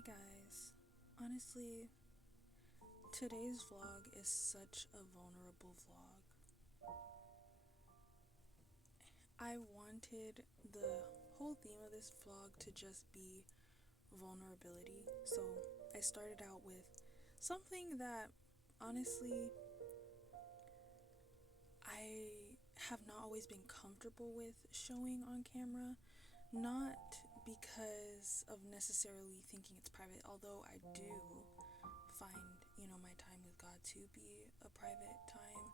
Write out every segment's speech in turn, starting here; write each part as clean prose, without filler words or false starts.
Hey guys, honestly, today's vlog is such a vulnerable vlog. I wanted the whole theme of this vlog to just be vulnerability, so I started out with something that honestly I have not always been comfortable with showing on camera, not because of necessarily thinking it's private, although I do find, my time with God to be a private time,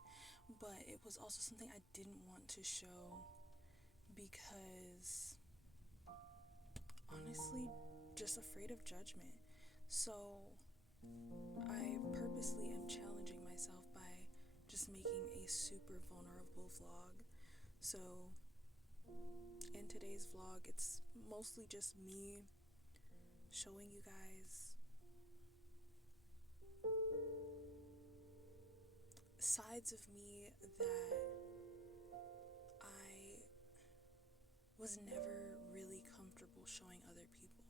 but it was also something I didn't want to show because honestly, just afraid of judgment. So I purposely am challenging myself by just making a super vulnerable vlog. So in today's vlog, it's mostly just me showing you guys sides of me that I was never really comfortable showing other people.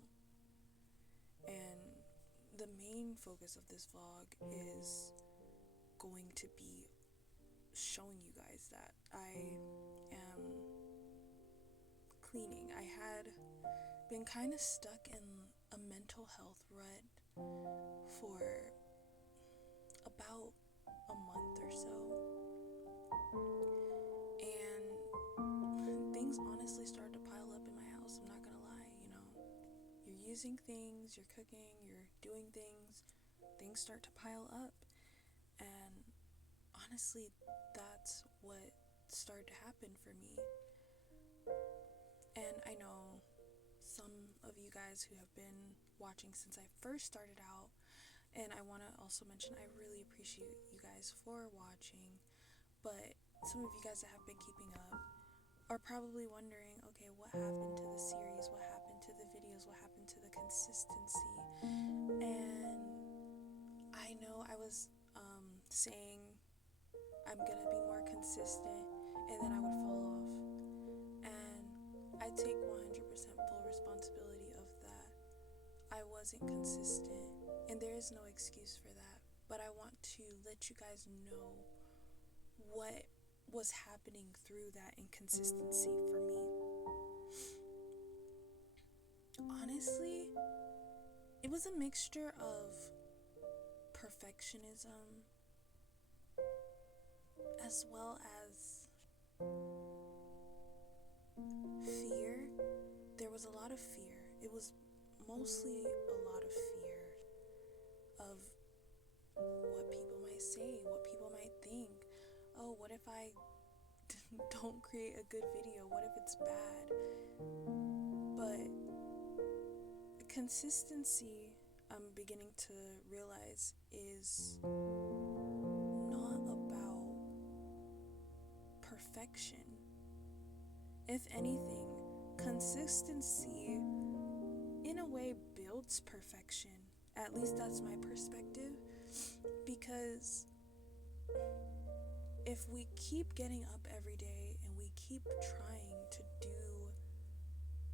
And the main focus of this vlog is going to be showing you guys that I am cleaning. I had been kind of stuck in a mental health rut for about a month or so, and things honestly started to pile up in my house. I'm not gonna lie, you're using things, you're cooking, you're doing things start to pile up, and honestly, that's what started to happen for me. And I know some of you guys who have been watching since I first started out, and I want to also mention I really appreciate you guys for watching, but some of you guys that have been keeping up are probably wondering, okay, what happened to the series? What happened to the videos? What happened to the consistency? And I know I was saying I'm gonna be more consistent, and then I would fall off. And I take 100% full responsibility of that. I wasn't consistent, and there is no excuse for that. But I want to let you guys know what was happening through that inconsistency for me. Honestly, it was a mixture of perfectionism as well as fear. There was a lot of fear. It was mostly a lot of fear of what people might say, what people might think. Oh, what if I don't create a good video? What if it's bad? But consistency, I'm beginning to realize, is not about perfection. If anything, consistency in a way builds perfection. At least that's my perspective, because if we keep getting up every day and we keep trying to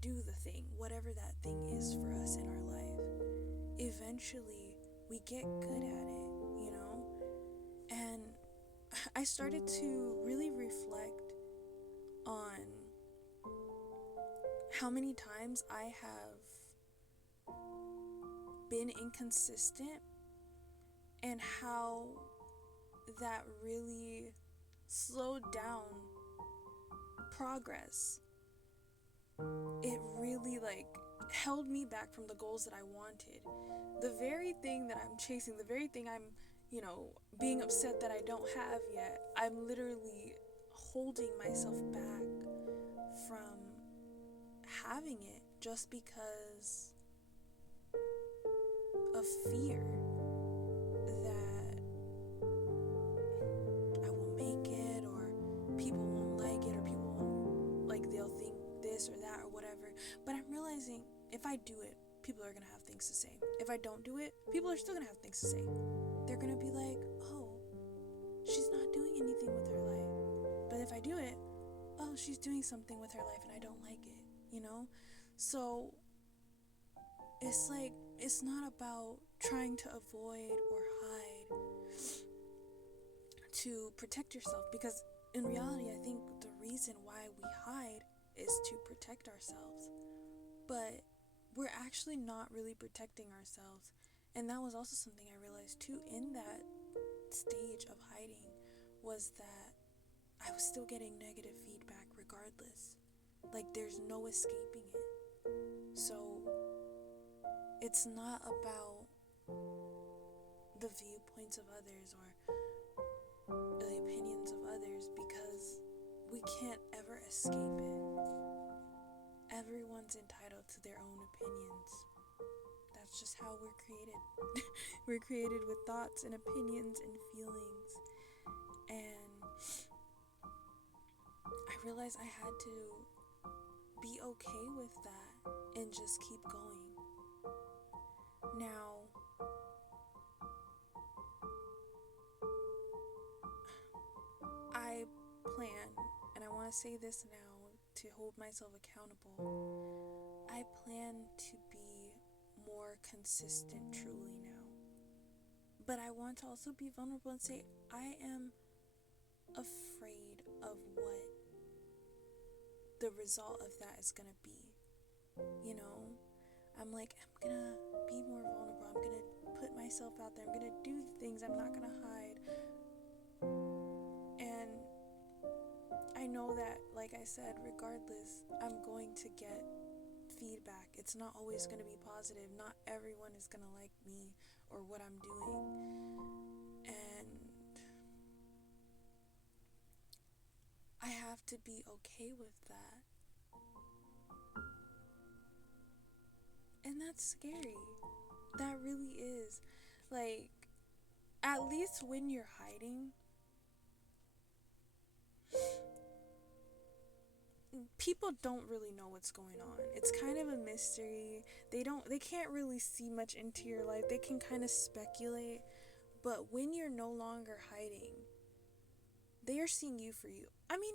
do the thing, whatever that thing is for us in our life, eventually we get good at it, And I started to really reflect on how many times I have been inconsistent and how that really slowed down progress. It really held me back from the goals that I wanted. The very thing that I'm chasing, the very thing I'm, being upset that I don't have yet, I'm literally holding myself back from having it just because of fear that I won't make it, or people won't like it, or people won't, they'll think this or that or whatever. But I'm realizing if I do it, people are gonna have things to say. If I don't do it, people are still gonna have things to say. They're gonna be like, oh, she's not doing anything with her life. But if I do it, oh, she's doing something with her life and I don't like it, So it's like, it's not about trying to avoid or hide to protect yourself, because in reality, I think the reason why we hide is to protect ourselves, but we're actually not really protecting ourselves. And that was also something I realized too in that stage of hiding, was that I was still getting negative feedback regardless. Like, there's no escaping it. So it's not about the viewpoints of others or the opinions of others, because we can't ever escape it. Everyone's entitled to their own opinions. That's just how we're created. We're created with thoughts and opinions and feelings. And I realized I had to be okay with that and just keep going. Now, I plan, and I want to say this now to hold myself accountable, I plan to be more consistent truly now. But I want to also be vulnerable and say I am afraid of what the result of that is going to be. You know, I'm like, I'm going to be more vulnerable. I'm going to put myself out there. I'm going to do things. I'm not going to hide. And I know that, like I said, regardless, I'm going to get feedback. It's not always going to be positive. Not everyone is going to like me or what I'm doing. And I have to be okay with that. And that's scary. That really is. Like, at least when you're hiding, people don't really know what's going on. It's kind of a mystery. They can't really see much into your life. They can kind of speculate. But when you're no longer hiding, they are seeing you for you. I mean,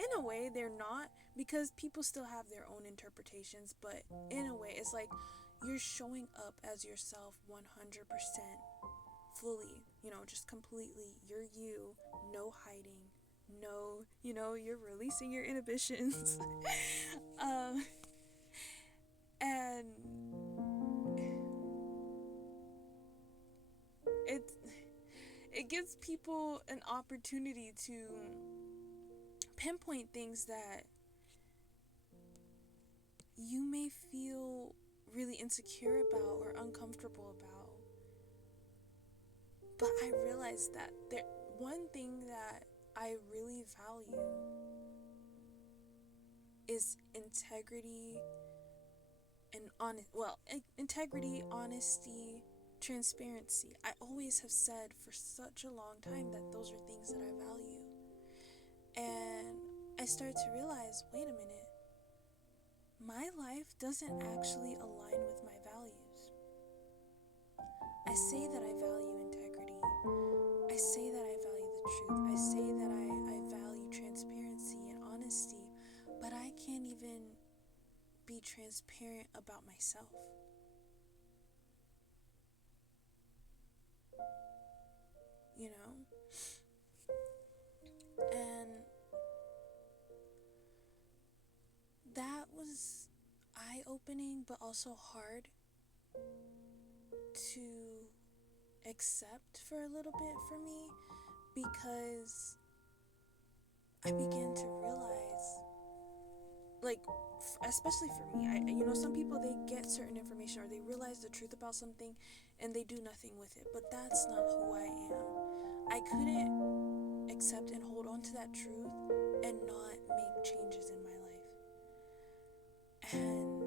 in a way, they're not, because people still have their own interpretations. But in a way, it's like you're showing up as yourself 100%, fully, just completely. You're you, no hiding. No, you're releasing your inhibitions. And it gives people an opportunity to pinpoint things that you may feel really insecure about or uncomfortable about. But I realized that one thing that I really value is integrity and integrity, honesty, transparency. I always have said for such a long time that those are things that I value. And I started to realize, wait a minute, my life doesn't actually align with my values. I say that I value integrity. I say that I value the truth. I say that I value transparency and honesty, but I can't even be transparent about myself. And that was eye-opening, but also hard to accept for a little bit for me, because I began to realize, like, especially for me, some people, they get certain information or they realize the truth about something and they do nothing with it, but that's not who I am. I couldn't accept and hold on to that truth and not make changes in my life. And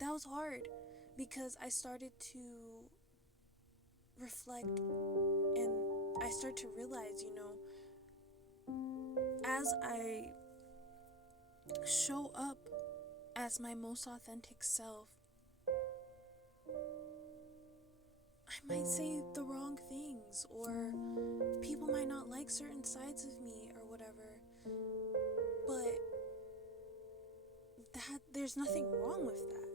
that was hard, because I started to reflect and I started to realize, as I show up as my most authentic self, I might say the wrong things, or people might not like certain sides of me or whatever, but there's nothing wrong with that.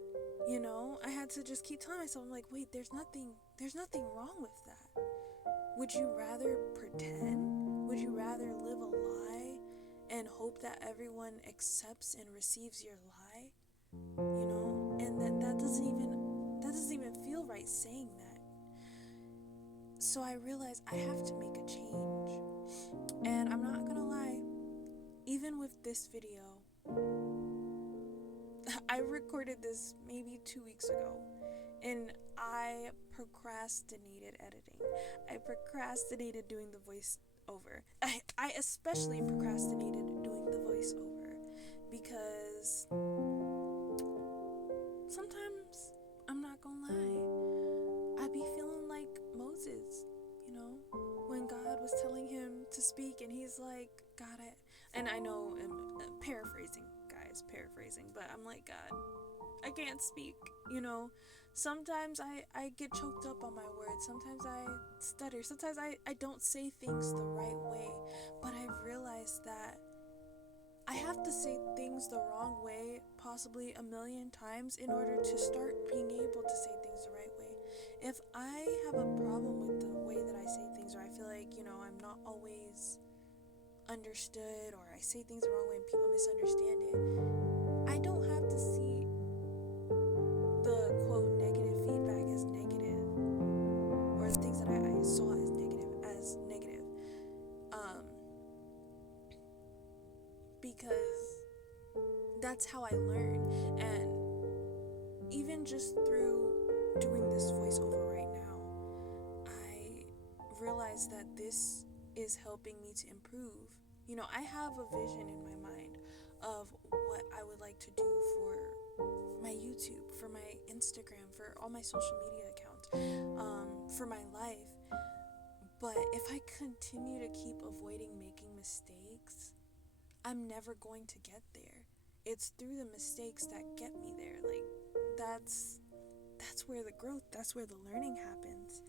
You know, I had to just keep telling myself, I'm like, wait, there's nothing wrong with that. Would you rather pretend? Would you rather live a lie and hope that everyone accepts and receives your lie? You know, and that doesn't even feel right saying that. So I realized I have to make a change. And I'm not gonna lie, even with this video, I recorded this maybe 2 weeks ago, and I procrastinated editing. I procrastinated doing the voiceover. I especially procrastinated doing the voiceover because sometimes, I'm not gonna lie, I be feeling like Moses, you know, when God was telling him to speak, and he's like, God, and I know I'm paraphrasing, but I'm like, God, I can't speak, you know. Sometimes I get choked up on my words. Sometimes I stutter. Sometimes I don't say things the right way. But I've realized that I have to say things the wrong way possibly a million times in order to start being able to say things the right way. If I have a problem with the way that I say things, or I feel like, you know, I'm not always understood, or I say things the wrong way and people misunderstand it, I don't have to see the quote negative feedback as negative, or the things that I saw as negative, because that's how I learn. And even just through doing this voiceover right now, I realize that this is helping me to improve. You know, I have a vision in my mind of what I would like to do for my YouTube, for my Instagram, for all my social media accounts, for my life. But if I continue to keep avoiding making mistakes, I'm never going to get there. It's through the mistakes that get me there. Like, that's where the growth, that's where the learning happens.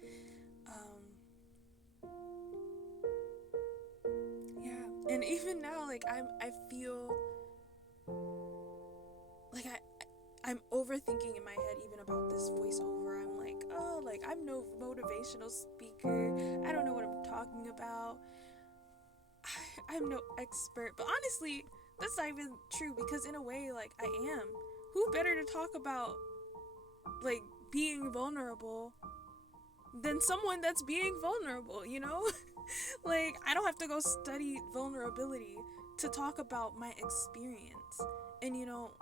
Yeah. And even now, like, I feel like I'm overthinking in my head even about this voiceover. I'm like, oh, like, I'm no motivational speaker. I don't know what I'm talking about. I'm no expert. But honestly, that's not even true, because in a way, like, I am. Who better to talk about, like, being vulnerable than someone that's being vulnerable, you know? Like, I don't have to go study vulnerability to talk about my experience. And, you know,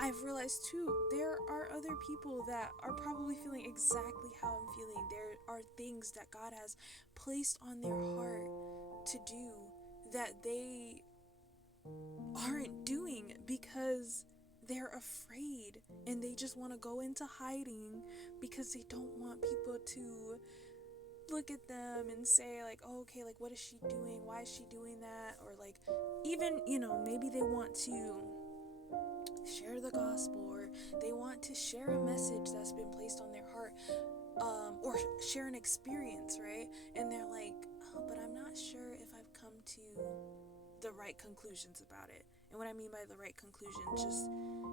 I've realized too, there are other people that are probably feeling exactly how I'm feeling. There are things that God has placed on their heart to do that they aren't doing because they're afraid, and they just want to go into hiding because they don't want people to look at them and say, like, oh, okay, like, what is she doing? Why is she doing that? Or, like, even, you know, maybe they want to share the gospel, or they want to share a message that's been placed on their heart, or share an experience, right? And they're like, oh, but I'm not sure if I've come to the right conclusions about it. And what I mean by the right conclusion, just,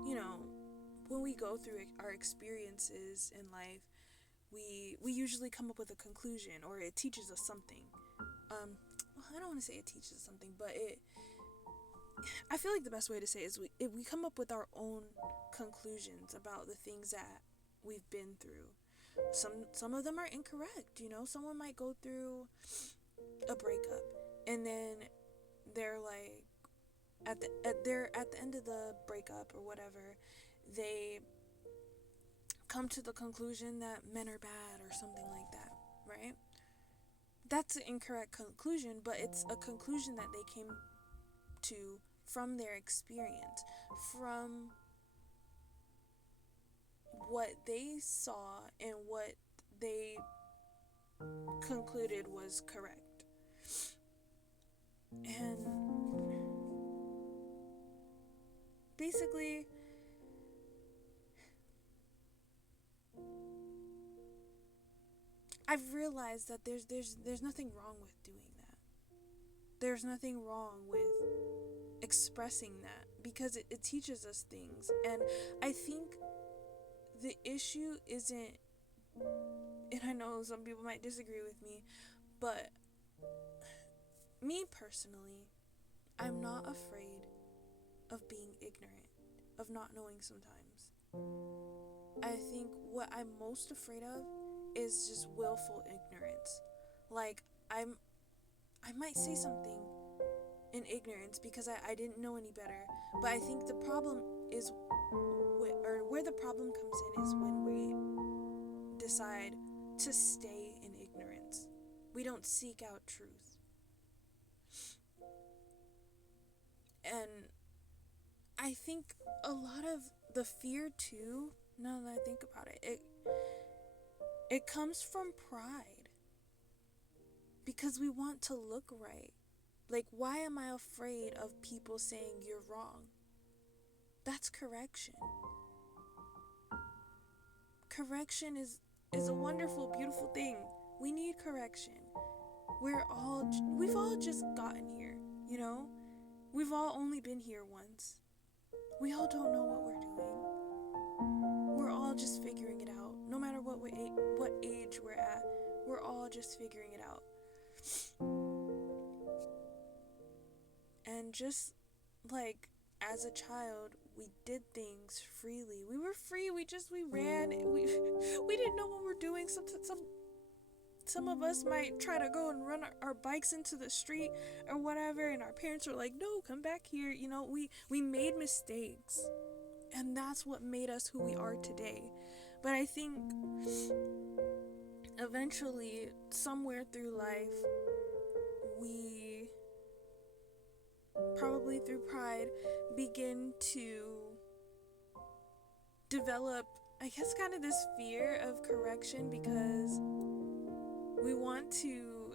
you know, when we go through our experiences in life, we usually come up with a conclusion, or it teaches us something. Well, I don't want to say it teaches us something, but I feel like the best way to say it is we come up with our own conclusions about the things that we've been through. Some of them are incorrect, you know. Someone might go through a breakup, and then they're like, at the end of the breakup or whatever, they come to the conclusion that men are bad or something like that, right? That's an incorrect conclusion, but it's a conclusion that they came to from their experience, from what they saw and what they concluded was correct. And basically, I've realized that there's nothing wrong with doing that. There's nothing wrong with expressing that, because it teaches us things. And I think the issue isn't, and I know some people might disagree with me, but me personally, I'm not afraid of being ignorant, of not knowing sometimes. I think what I'm most afraid of is just willful ignorance. Like, I might say something in ignorance because I didn't know any better. But I think the problem is, where the problem comes in is when we decide to stay in ignorance. We don't seek out truth. And I think a lot of the fear too, now that I think about it, it comes from pride. Because we want to look right. Like, why am I afraid of people saying you're wrong? That's correction. Correction is a wonderful, beautiful thing. We need correction. We've all just gotten here, you know? We've all only been here once. We all don't know what we're doing. We're all just figuring it out. No matter what age we're at, we're all just figuring it out. And just like as a child, we did things freely. We were free. We ran. We didn't know what we're doing. Some of us might try to go and run our bikes into the street or whatever, and our parents were like, "No, come back here." You know, we made mistakes, and that's what made us who we are today. But I think eventually, somewhere through life, we, probably through pride, begin to develop, I guess, kind of this fear of correction because we want to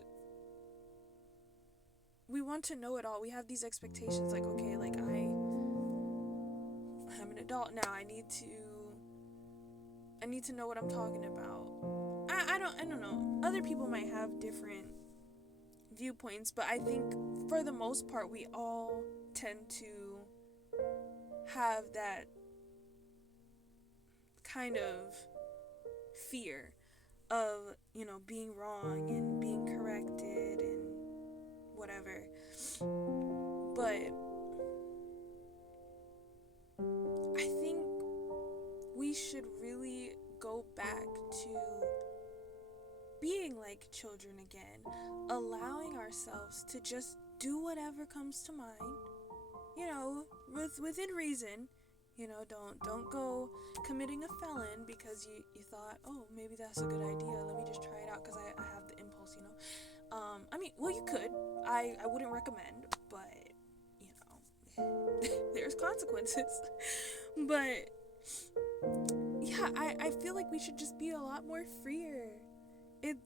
know it all. We have these expectations like, okay, like I'm an adult now. I need to know what I'm talking about. I don't know. Other people might have different viewpoints, but I think for the most part we all tend to have that kind of fear of, you know, being wrong and being corrected and whatever. But I think we should really go back to being like children again, allowing ourselves to just do whatever comes to mind, you know, within reason. You know, don't go committing a felon because you thought, oh, maybe that's a good idea, let me just try it out because I have the impulse, you know. I mean, well, you could. I wouldn't recommend, but, you know, there's consequences. But, yeah, I feel like we should just be a lot more freer. It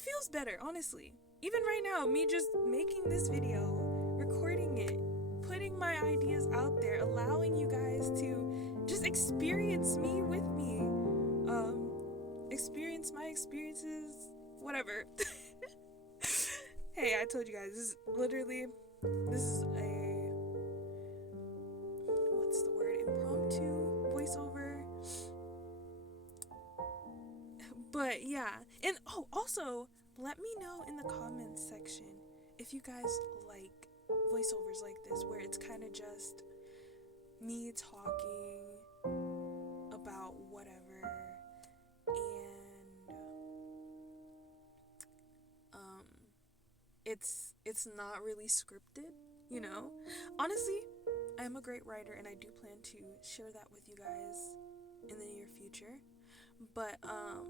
feels better, honestly. Even right now, me just making this video, recording it, putting my ideas out there, allowing you guys to just experience me with me, experience my experiences, whatever. Hey, I told you guys, this is a, what's the word, impromptu voiceover. But yeah, and also, let me know in the comments section if you guys like voiceovers like this, where it's kind of just me talking about whatever, and it's not really scripted, you know. Honestly, I'm a great writer and I do plan to share that with you guys in the near future. But I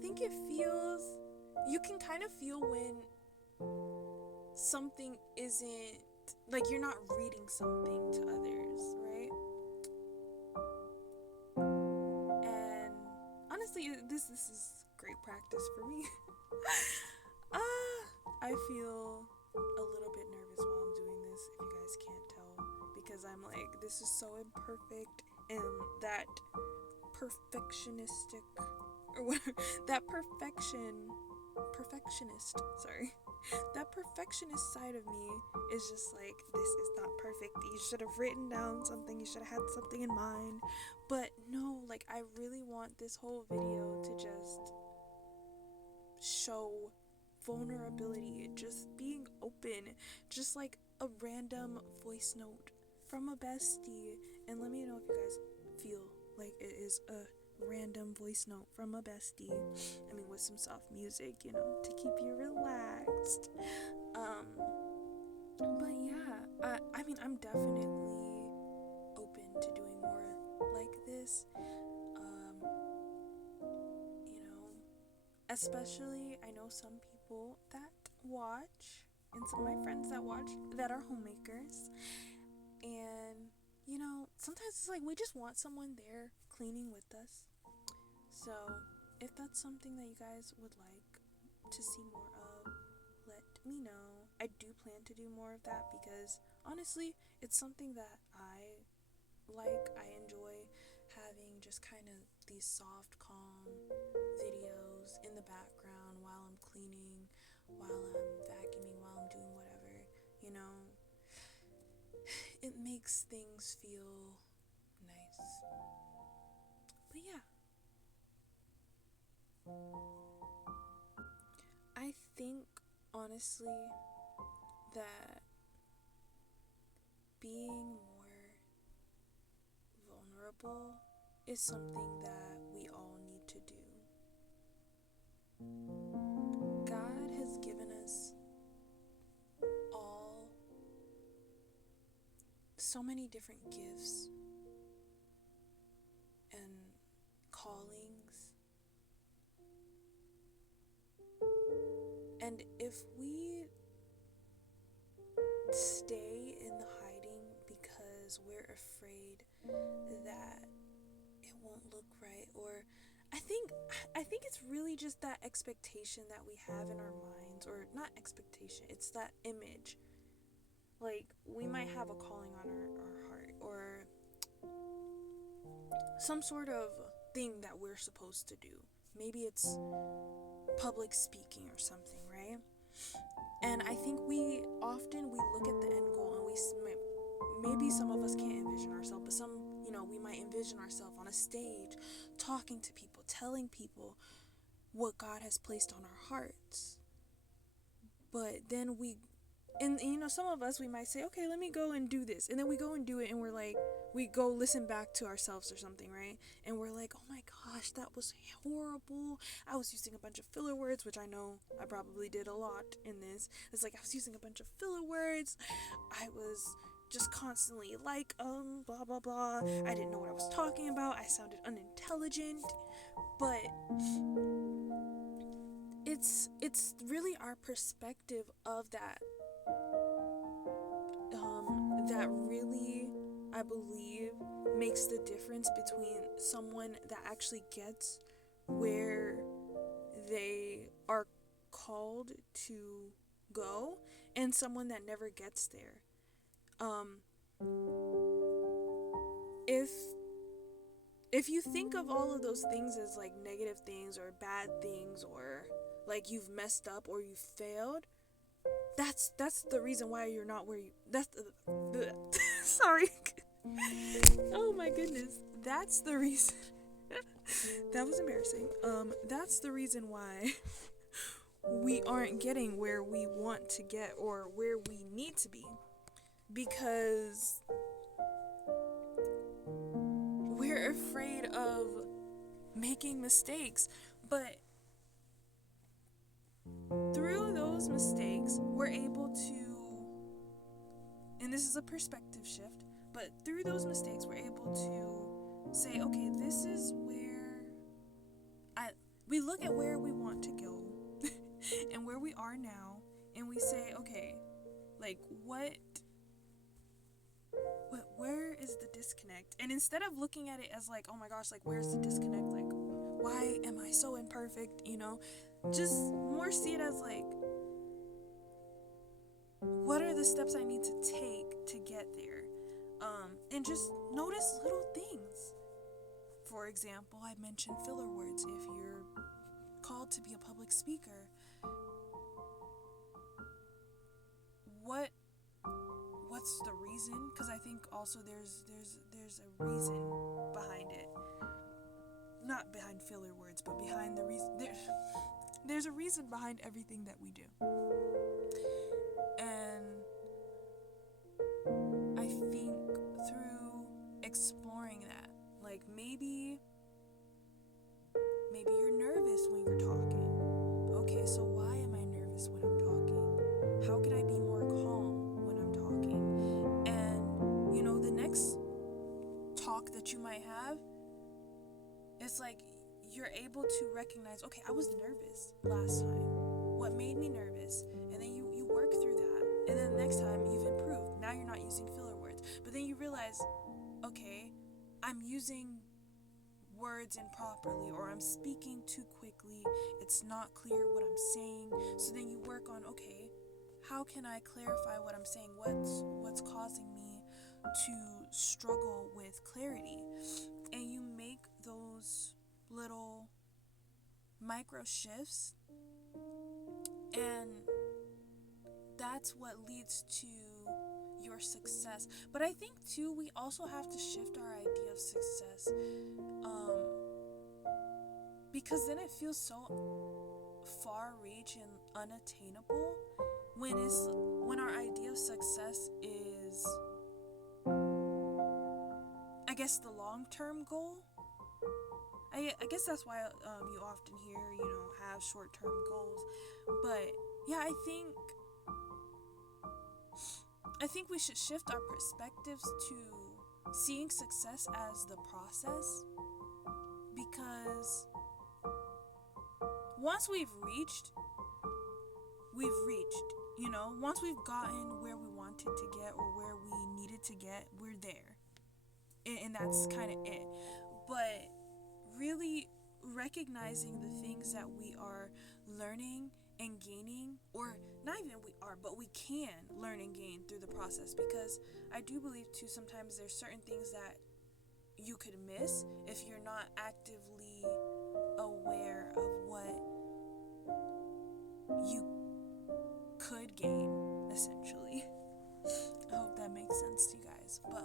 think you can kind of feel when something isn't, like, you're not reading something to others, right? And honestly, this is great practice for me. I feel a little bit nervous while I'm doing this, if you guys can't tell, because I'm like, this is so imperfect, and that perfectionistic, or whatever, that perfectionist, sorry, that perfectionist side of me is just like, this is not perfect. You should have written down something. You should have had something in mind. But no, like, I really want this whole video to just show vulnerability, just being open, just like a random voice note from a bestie. And let me know if you guys feel like it is a random voice note from a bestie. I mean, with some soft music, you know, to keep you relaxed. But yeah, I mean, I'm definitely open to doing more like this. You know, especially, I know some people that watch, and some of my friends that watch, that are homemakers. And, you know, sometimes it's like we just want someone there cleaning with us. So, if that's something that you guys would like to see more of, let me know. I do plan to do more of that because, honestly, it's something that I like. I enjoy having just kind of these soft, calm videos in the background while I'm cleaning, while I'm vacuuming, while I'm doing whatever, you know. It makes things feel nice. But yeah, I think honestly that being more vulnerable is something that we all need to do. God has given us all so many different gifts and callings. And if we stay in the hiding because we're afraid that it won't look right, or I think it's really just that expectation that we have in our minds, or not expectation, it's that image. Like, we might have a calling on our heart, or some sort of thing that we're supposed to do. Maybe it's public speaking or something, right? And I think we look at the end goal, and maybe some of us can't envision ourselves, but some, you know, we might envision ourselves on a stage talking to people, telling people what God has placed on our hearts. But then and you know, some of us, we might say, okay, let me go and do this, and then we go and do it, and we're like, we go listen back to ourselves or something, right? And we're like, oh my gosh, that was horrible. I was using a bunch of filler words, which I know I probably did a lot in this. It's like I was using a bunch of filler words. I was just constantly like, blah blah blah. I didn't know what I was talking about. I sounded unintelligent. But it's really our perspective of that that really, I believe, makes the difference between someone that actually gets where they are called to go and someone that never gets there. If you think of all of those things as like negative things or bad things, or like you've messed up or you failed, that's the reason why you're not where you, sorry. Oh my goodness, that's the reason. That was embarrassing. That's the reason why we aren't getting where we want to get or where we need to be, because we're afraid of making mistakes. But through those mistakes, we're able to, and this is a perspective shift, but through those mistakes, we're able to say, okay, this is where we look at where we want to go and where we are now, and we say, okay, like, where is the disconnect? And instead of looking at it as like, oh my gosh, like, where's the disconnect? Like, why am I so imperfect? You know, just more see it as like, what are the steps I need to take to get there? And just notice little things. For example, I mentioned filler words. If you're called to be a public speaker, what's the reason? Because I think also there's a reason behind it. Not behind filler words, but behind the reason. There's a reason behind everything that we do. And I think through exploring that, like maybe you're nervous when you're talking. Okay, so why am I nervous when I'm talking? How can I be more calm when I'm talking? And, the next talk that you might have, it's like you're able to recognize, okay, I was nervous last time. What made me nervous? And then you work through that. And then the next time you've improved. Now you're not using filler words. But then you realize, okay, I'm using words improperly, or I'm speaking too quickly. It's not clear what I'm saying. So then you work on, okay, how can I clarify what I'm saying? What's causing me to struggle with clarity? And you make those little micro shifts, and that's what leads to your success. But I think too, we also have to shift our idea of success, because then it feels so far reach and unattainable when our idea of success is, I guess, the long-term goal. I guess that's why you often hear, have short-term goals. But yeah, I think we should shift our perspectives to seeing success as the process, because once we've reached, once we've gotten where we wanted to get or where we needed to get, we're there. And that's kind of it. But really recognizing the things that we are learning and gaining, or not even we are, but we can learn and gain through the process, because I do believe too, sometimes there's certain things that you could miss if you're not actively aware of what you could gain, essentially. I hope that makes sense to you guys. But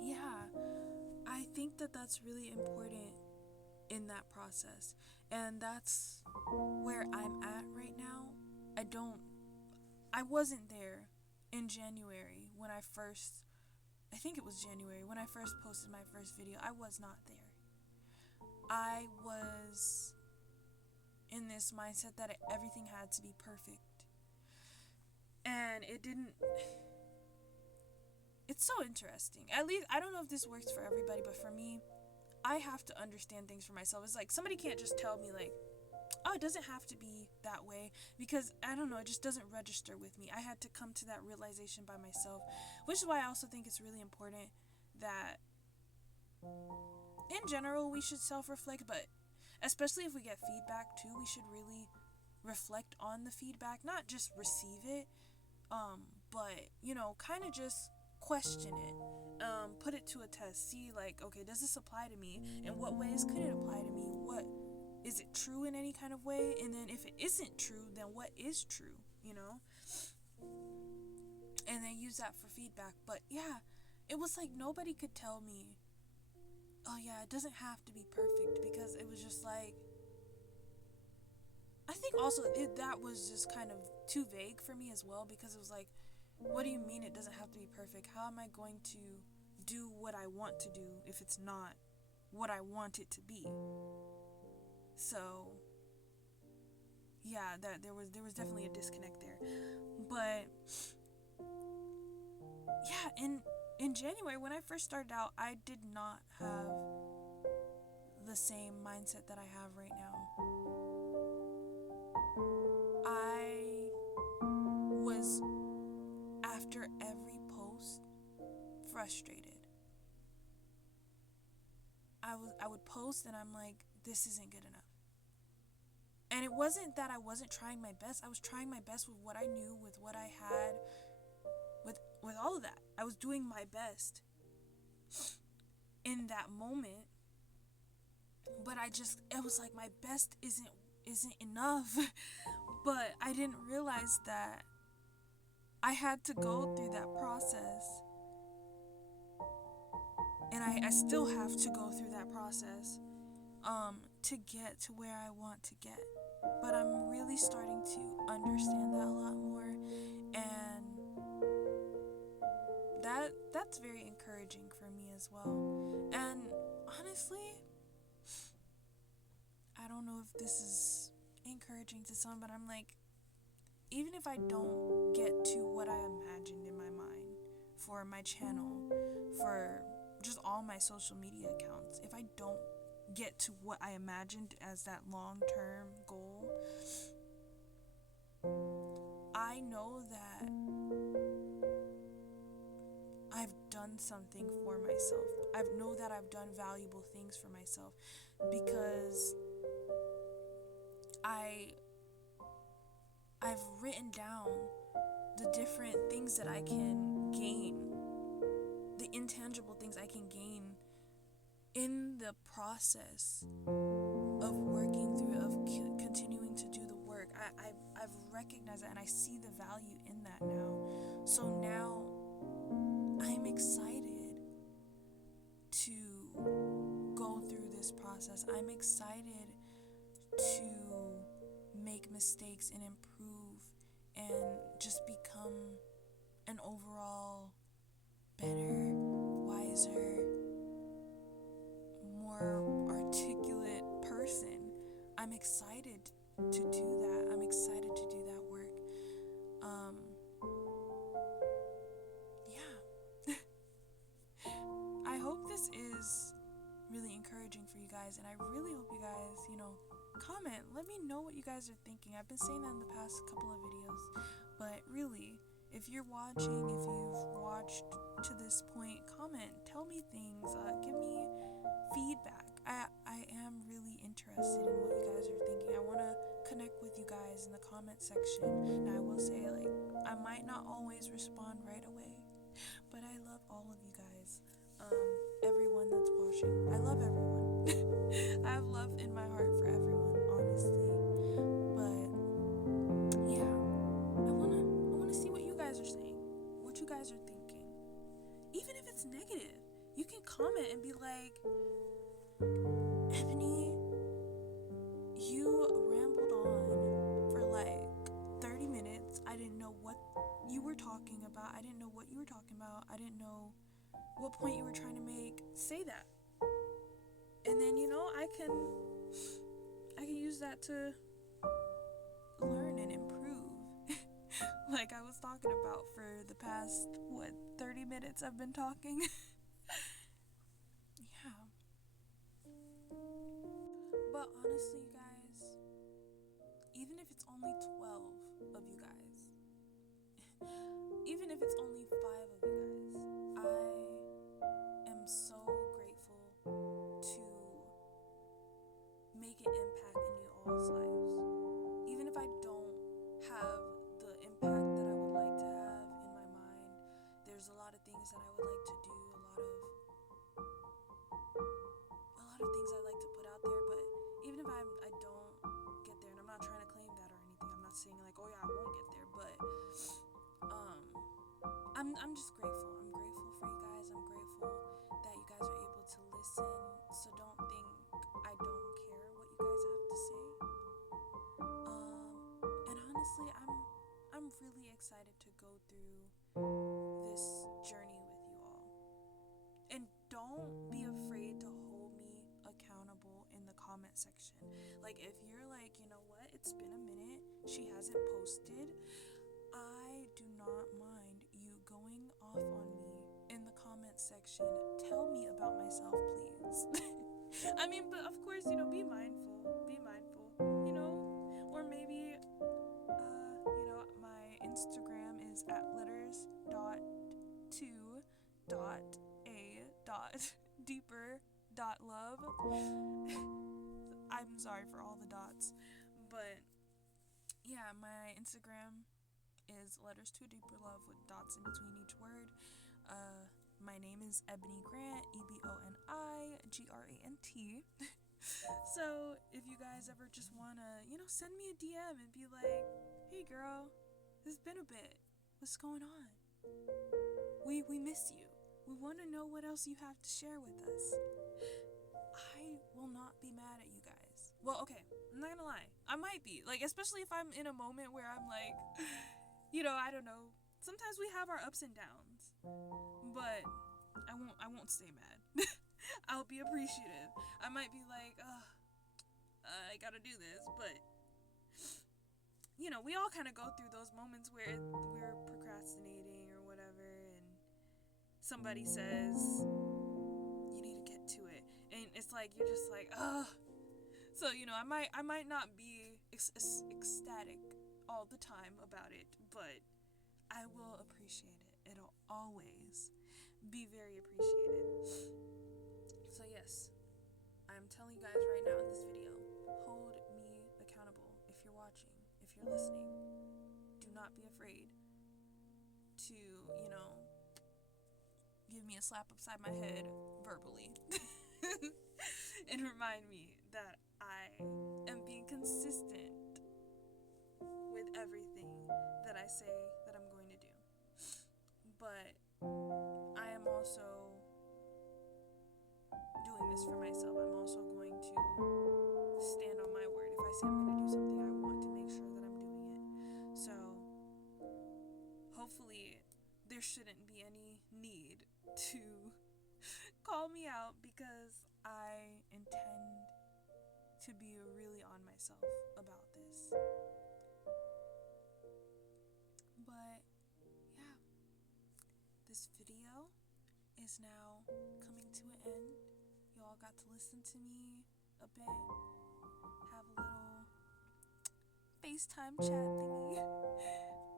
yeah, I think that that's really important in that process, and that's where I'm at right now. I wasn't there in January when I first posted my first video. I was not there. I was in this mindset that everything had to be perfect, and it's so interesting. At least, I don't know if this works for everybody, but for me, I have to understand things for myself. It's like somebody can't just tell me like, oh, it doesn't have to be that way, because I don't know, it just doesn't register with me. I had to come to that realization by myself, which is why I also think it's really important that in general we should self-reflect, but especially if we get feedback too, we should really reflect on the feedback, not just receive it, but kind of just question it, put it to a test, see like, okay, does this apply to me? In what ways could it apply to me? What is it true in any kind of way? And then if it isn't true, then what is true? And then use that for feedback. But yeah, it was like nobody could tell me, oh yeah, it doesn't have to be perfect, because it was just like, I think also that was just kind of too vague for me as well, because it was like, what do you mean it doesn't have to be perfect? How am I going to do what I want to do if it's not what I want it to be? So yeah, that there was definitely a disconnect there. But yeah, in January when I first started out, I did not have the same mindset that I have right now. I was, after every post, frustrated. I would post and I'm like, this isn't good enough. And it wasn't that I wasn't trying my best. I was trying my best with what I knew, with what I had, with all of that. I was doing my best in that moment. But it was like my best isn't enough. But I didn't realize that I had to go through that process, and I still have to go through that process to get to where I want to get. But I'm really starting to understand that a lot more, and that's very encouraging for me as well. And honestly, I don't know if this is encouraging to some, but I'm like, even if I don't get to what I imagined in my mind for my channel, for just all my social media accounts, if I don't get to what I imagined as that long-term goal, I know that I've done something for myself. I know that I've done valuable things for myself, because I've written down the different things that I can gain, the intangible things I can gain in the process of working through, of continuing to do the work. I've recognized that, and I see the value in that now. So now I'm excited to go through this process. I'm excited to make mistakes and improve and just become an overall better, wiser, more articulate person. I'm excited to do that. I'm excited to do that work. Yeah. I hope this is really encouraging for you guys, and I really hope you guys, comment. Let me know what you guys are thinking. I've been saying that in the past couple of videos, but really, if you're watching, if you've watched to this point, comment, tell me things, give me feedback. I am really interested in what you guys are thinking. I want to connect with you guys in the comment section. And I will say, I might not always respond right away, but I love all of you guys. Everyone that's watching, I love everyone. I have love in my heart for everyone, honestly. But yeah, I wanna see what you guys are saying, what you guys are thinking. Even if it's negative, you can comment and be like, Ebony, you rambled on for 30 minutes. I didn't know what you were talking about. I didn't know what you were talking about. I didn't know what point you were trying to make. Say that. And then, I can use that to learn and improve. Like I was talking about for the past, 30 minutes I've been talking. Yeah. But honestly, you guys, even if it's only 12 of you guys, even if it's only 5 of you guys, I am so grateful to make an impact in you all's lives. Even if I don't have the impact that I would like to have in my mind, there's a lot of things that I would like to do, a lot of things I like to put out there. But even if I don't get there, and I'm not trying to claim that or anything, I'm not saying oh yeah, I won't get there, but I'm just grateful. I'm grateful for you guys. I'm grateful that you guys are able to listen. So don't think I don't care what you guys have to say. And honestly, I'm really excited to go through this journey with you all. And don't be afraid to hold me accountable in the comment section. If you're you know what, it's been a minute, she hasn't posted, I do not mind you going off on me in the comment section. Tell me about myself, please. But of course, be mindful, or maybe, my Instagram is at letters.2.a.deeper.love. I'm sorry for all the dots, but yeah, my Instagram is letters2deeperlove with dots in between each word. My name is Ebony Grant, EboniGrant. So if you guys ever just wanna, send me a DM and be like, hey girl, it's been a bit, What's going on? We miss you. We want to know what else you have to share with us. I will not be mad at you guys. Well, okay, I'm not gonna lie. I might be. Like, especially if I'm in a moment where I'm like, I don't know. Sometimes we have our ups and downs. But I won't stay mad. I'll be appreciative. I might be like, I gotta do this, but we all kind of go through those moments where we're procrastinating or whatever, and somebody says, you need to get to it, and it's like you're just like, ugh. So I might not be ecstatic all the time about it, but I will appreciate it. It'll always be very appreciated. So yes, I'm telling you guys right now in this video, hold me accountable. If you're watching, if you're listening, do not be afraid to, give me a slap upside my head verbally and remind me that I am being consistent with everything that I say that I'm going to do. But I am also doing this for myself. I'm also going to stand on my word. If I say I'm going to do something, I want to make sure that I'm doing it. So hopefully there shouldn't be any need to call me out, because I intend to be really on myself about this. But yeah, this video is now coming to an end. You all got to listen to me a bit, have a little FaceTime chat thingy,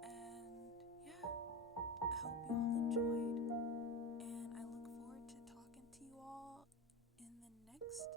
and yeah, I hope you all enjoyed, and I look forward to talking to you all in the next